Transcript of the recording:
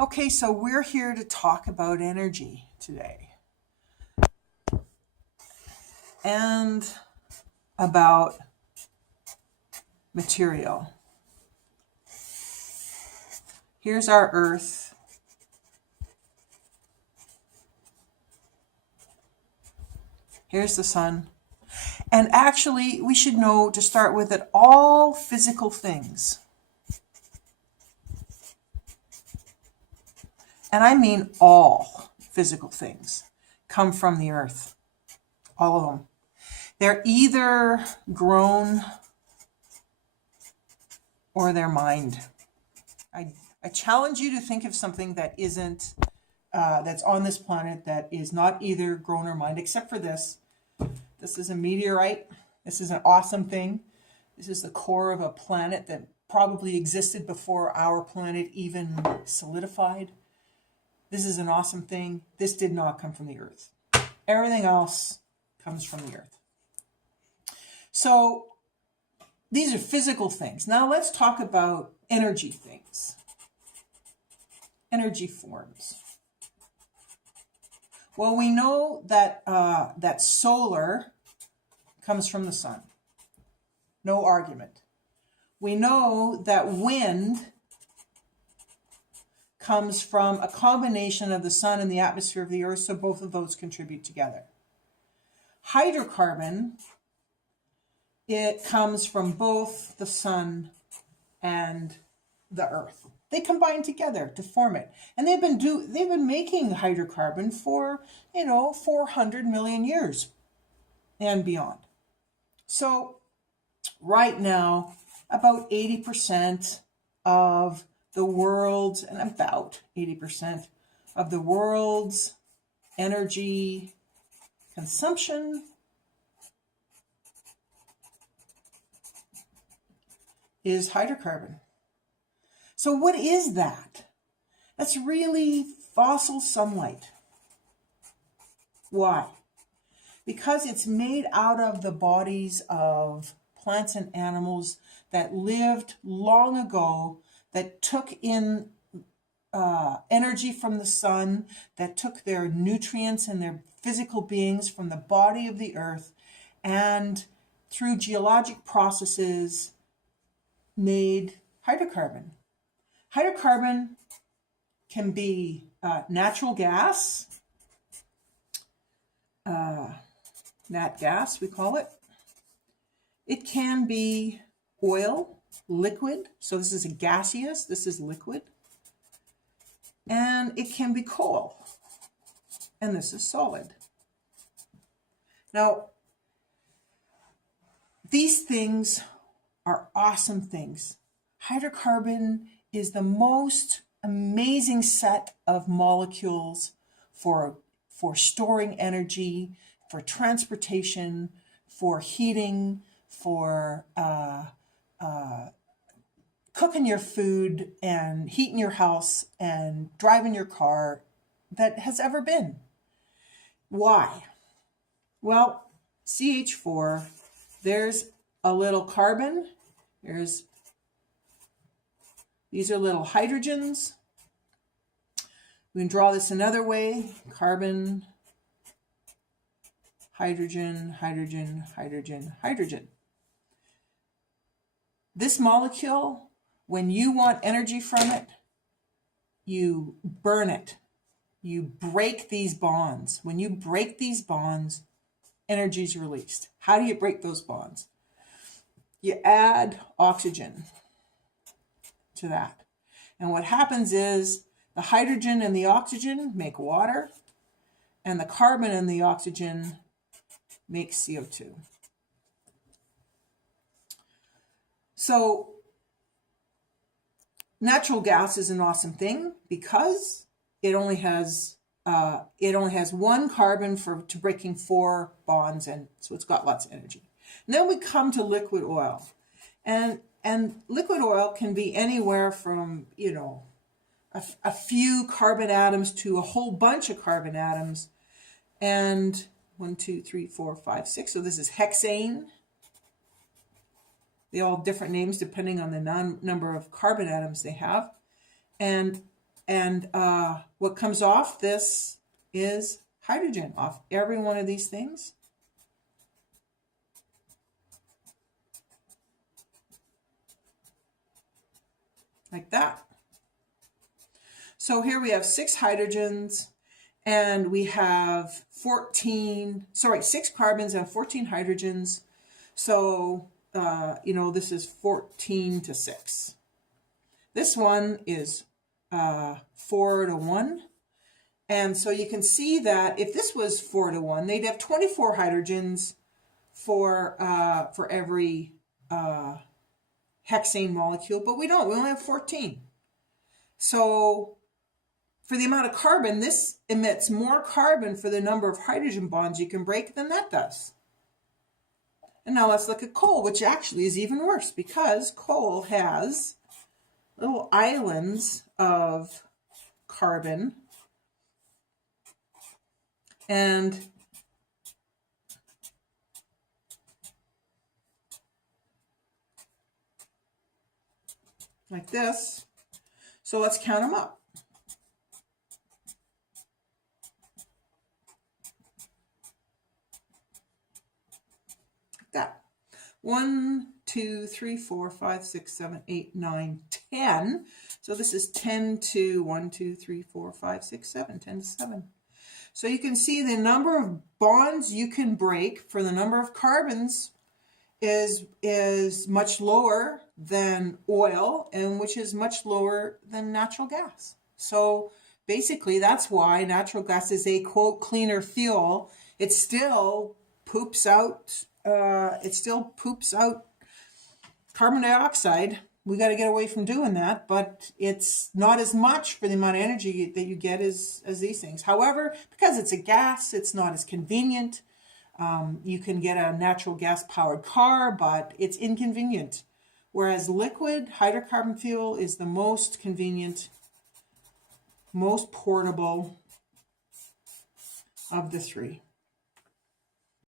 Okay, so we're here to talk about energy today and about material. Here's our Earth. Here's the sun. And actually, we should know to start with that all physical things, and I mean all physical things, come from the Earth. All of them. They're either grown or they're mined. I challenge you to think of something that isn't, that's on this planet that is not either grown or mined, except for this. This is a meteorite. This is an awesome thing. This is the core of a planet that probably existed before our planet even solidified. This is an awesome thing. This did not come from the Earth. Everything else comes from the Earth. So these are physical things. Now let's talk about energy things. Energy forms. Well, we know that that solar comes from the sun. No argument. We know that wind comes from a combination of the sun and the atmosphere of the Earth, so both of those contribute together. Hydrocarbon, it comes from both the sun and the Earth. They combine together to form it, and they've been making hydrocarbon for 400 million years and beyond. So right now, about 80% of the world's energy consumption is hydrocarbon. So what is that? That's really fossil sunlight. Why? Because it's made out of the bodies of plants and animals that lived long ago, that took in energy from the sun, that took their nutrients and their physical beings from the body of the Earth, and through geologic processes made hydrocarbon. Hydrocarbon can be natural gas, nat gas we call it. It can be oil, liquid, so this is a gaseous, this is liquid. And it can be coal, and this is solid. Now, these things are awesome things. Hydrocarbon is the most amazing set of molecules for storing energy, for transportation, for heating, for cooking your food and heating your house and driving your car that has ever been. Why? Well, CH4, there's a little carbon. These are little hydrogens. We can draw this another way. Carbon, hydrogen, hydrogen, hydrogen, hydrogen. This molecule, when you want energy from it, you burn it. You break these bonds. When you break these bonds, energy is released. How do you break those bonds? You add oxygen to that. And what happens is the hydrogen and the oxygen make water, and the carbon and the oxygen make CO2. So natural gas is an awesome thing because it only has one carbon to breaking 4 bonds, and so it's got lots of energy. And then we come to liquid oil, and liquid oil can be anywhere from a few carbon atoms to a whole bunch of carbon atoms, and 1, 2, 3, 4, 5, 6. So this is hexane. They all have different names depending on the number of carbon atoms they have. And And what comes off this is hydrogen, off every one of these things. Like that. So here we have 6 hydrogens, and we have 6 carbons and 14 hydrogens. So, this is 14 to 6. This one is 4 to 1. And so you can see that if this was 4 to 1, they'd have 24 hydrogens for every hexane molecule, but we don't. We only have 14. So for the amount of carbon, this emits more carbon for the number of hydrogen bonds you can break than that does. And now let's look at coal, which actually is even worse because coal has little islands of carbon, and like this. So let's count them up. Like that. 1, 2, 3, 4, 5, 6, 7, 8, 9, 10. So this is 10 to 1, 2, 3, 4, 5, 6, 7, 10 to 7. So you can see the number of bonds you can break for the number of carbons is much lower than oil, and which is much lower than natural gas. So basically that's why natural gas is a, quote, cleaner fuel. It still poops out carbon dioxide. We got to get away from doing that, but it's not as much for the amount of energy that you get as these things. However, because it's a gas, it's not as convenient. You can get a natural gas powered car, but it's inconvenient. Whereas liquid hydrocarbon fuel is the most convenient, most portable of the three.